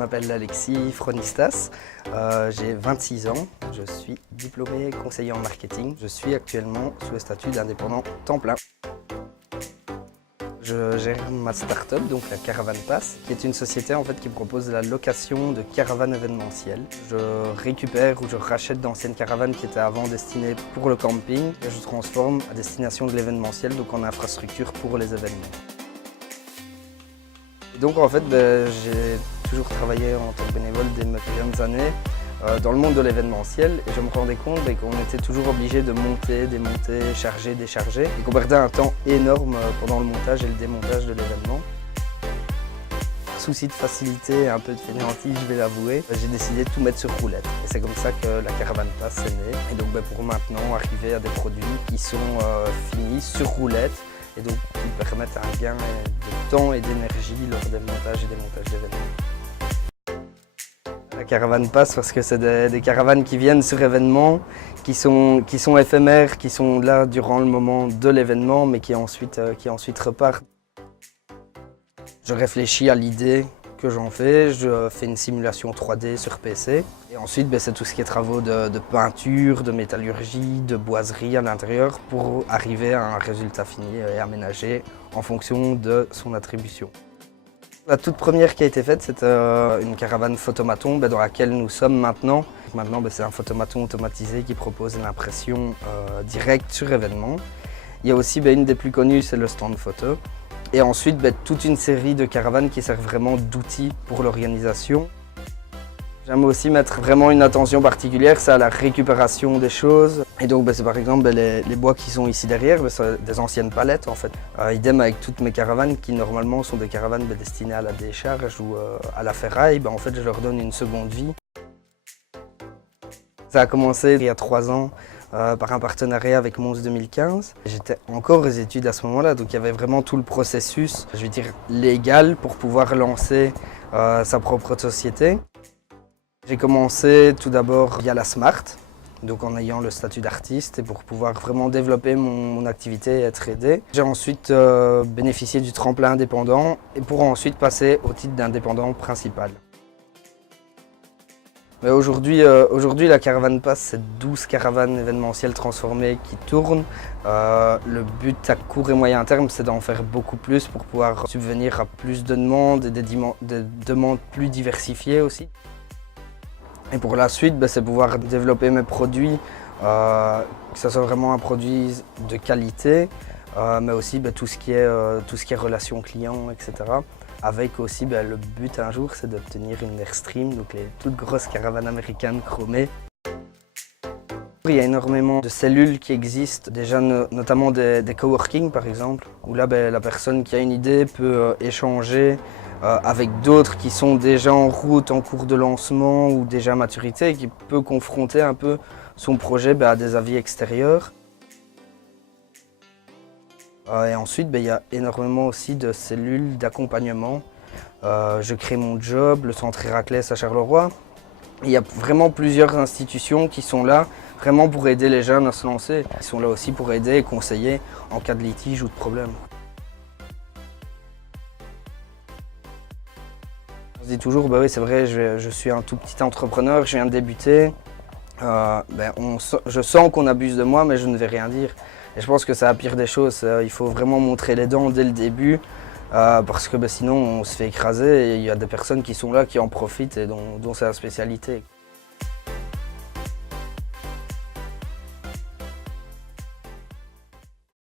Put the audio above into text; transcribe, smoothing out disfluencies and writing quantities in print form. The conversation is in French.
m'appelle Alexis Phronistas, j'ai 26 ans, je suis diplômé conseiller en marketing. Je suis actuellement sous le statut d'indépendant temps plein. Je gère ma start-up, donc la Caravan Pass, qui est une société en fait, qui propose la location de caravanes événementielles. Je récupère ou je rachète d'anciennes caravanes qui étaient avant destinées pour le camping et je transforme à destination de l'événementiel, donc en infrastructure pour les événements. Donc en fait, j'ai toujours travaillé en tant que bénévole dès mes plus jeunes années dans le monde de l'événementiel et je me rendais compte qu'on était toujours obligé de monter, démonter, charger, décharger et qu'on perdait un temps énorme pendant le montage et le démontage de l'événement. Souci de facilité et un peu de fainéantise, je vais l'avouer, j'ai décidé de tout mettre sur roulette. Et c'est comme ça que la Caravan Pass est née. Et donc pour maintenant arriver à des produits qui sont finis sur roulette et donc qui permettent un gain de temps et d'énergie lors des montages et des montages d'événements. La Caravan Pass parce que c'est des caravanes qui viennent sur événement, qui sont éphémères, qui sont là durant le moment de l'événement mais qui ensuite repartent. Je réfléchis à l'idée que j'en fais, je fais une simulation 3D sur PC. Et ensuite, c'est tout ce qui est travaux de peinture, de métallurgie, de boiserie à l'intérieur pour arriver à un résultat fini et aménagé en fonction de son attribution. La toute première qui a été faite, c'était une caravane photomaton dans laquelle nous sommes maintenant. Maintenant, c'est un photomaton automatisé qui propose l'impression directe sur événement. Il y a aussi une des plus connues, c'est le stand photo. Et ensuite, toute une série de caravanes qui servent vraiment d'outils pour l'organisation. J'aime aussi mettre vraiment une attention particulière, c'est à la récupération des choses. Et donc c'est par exemple les bois qui sont ici derrière, c'est des anciennes palettes en fait. Idem avec toutes mes caravanes qui normalement sont des caravanes destinées à la décharge ou à la ferraille, en fait je leur donne une seconde vie. Ça a commencé il y a 3 ans par un partenariat avec Mons 2015. J'étais encore aux études à ce moment-là, donc il y avait vraiment tout le processus, je vais dire légal, pour pouvoir lancer sa propre société. J'ai commencé tout d'abord via la Smart, donc en ayant le statut d'artiste et pour pouvoir vraiment développer mon activité et être aidé. J'ai ensuite bénéficié du tremplin indépendant et pour ensuite passer au titre d'indépendant principal. Mais aujourd'hui, la Caravan Pass, c'est 12 caravanes événementielles transformées qui tournent. Le but à court et moyen terme, c'est d'en faire beaucoup plus pour pouvoir subvenir à plus de demandes et des demandes plus diversifiées aussi. Et pour la suite, c'est pouvoir développer mes produits, que ce soit vraiment un produit de qualité, mais aussi tout ce qui est relations clients, etc. Avec aussi le but un jour, c'est d'obtenir une Airstream, donc les toutes grosses caravanes américaines chromées. Il y a énormément de cellules qui existent, déjà notamment des coworking par exemple, où là la personne qui a une idée peut échanger avec d'autres qui sont déjà en route, en cours de lancement ou déjà à maturité et qui peut confronter un peu son projet à des avis extérieurs. Et ensuite, il y a énormément aussi de cellules d'accompagnement. Je crée mon job, le centre Héraclès à Charleroi. Il y a vraiment plusieurs institutions qui sont là vraiment pour aider les jeunes à se lancer. Ils sont là aussi pour aider et conseiller en cas de litige ou de problème. On se dit toujours, oui c'est vrai, je suis un tout petit entrepreneur, je viens de débuter. Je sens qu'on abuse de moi, mais je ne vais rien dire. Et je pense que c'est la pire des choses, il faut vraiment montrer les dents dès le début, parce que sinon on se fait écraser et il y a des personnes qui sont là, qui en profitent et dont c'est la spécialité.